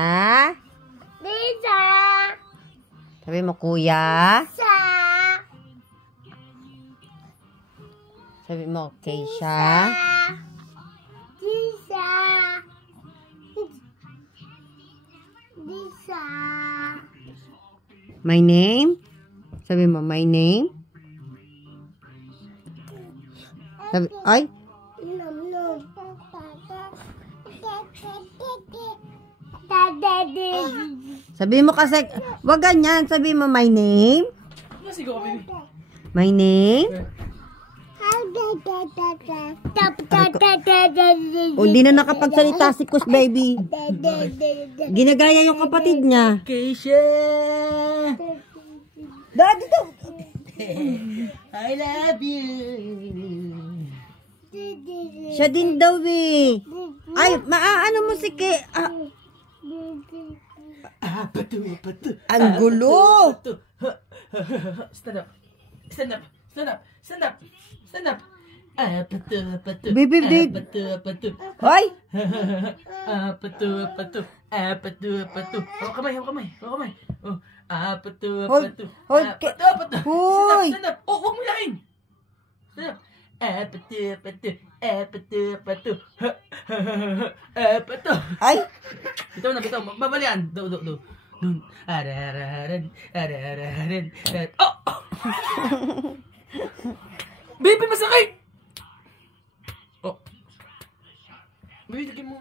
Ha? Lisa! Sabi mo, kuya. Lisa! Sabi mo, Keisha. Lisa! Lisa! My name? Sabi mo, my name? Sabi, ay, Nom nom. sabi mo kasi, wag ganyan. Sabi mo, my name? My name? O, di na nakapagsalita si Kus Baby. Ginagaya yung kapatid niya. Keisha! Dadi to. I love you! Siya din daw eh. Ay, maaano mo si Ke... Patu. Ang gulo. Stand up. Stand up. Stand up. Stand up. Stand up. Patu. Baby, babe. Patu. Hoy! Patu. Hawak kamay. Oh. Patu. Hold, Patu. Hoy! Stand up. Oh, huwag mo ilahin. Stand up. Patu. Ay! Bitaw na, bitaw. Babalian. Do. Arararan. Oh! Baby, masakit! Oh. Baby, lagyan mo.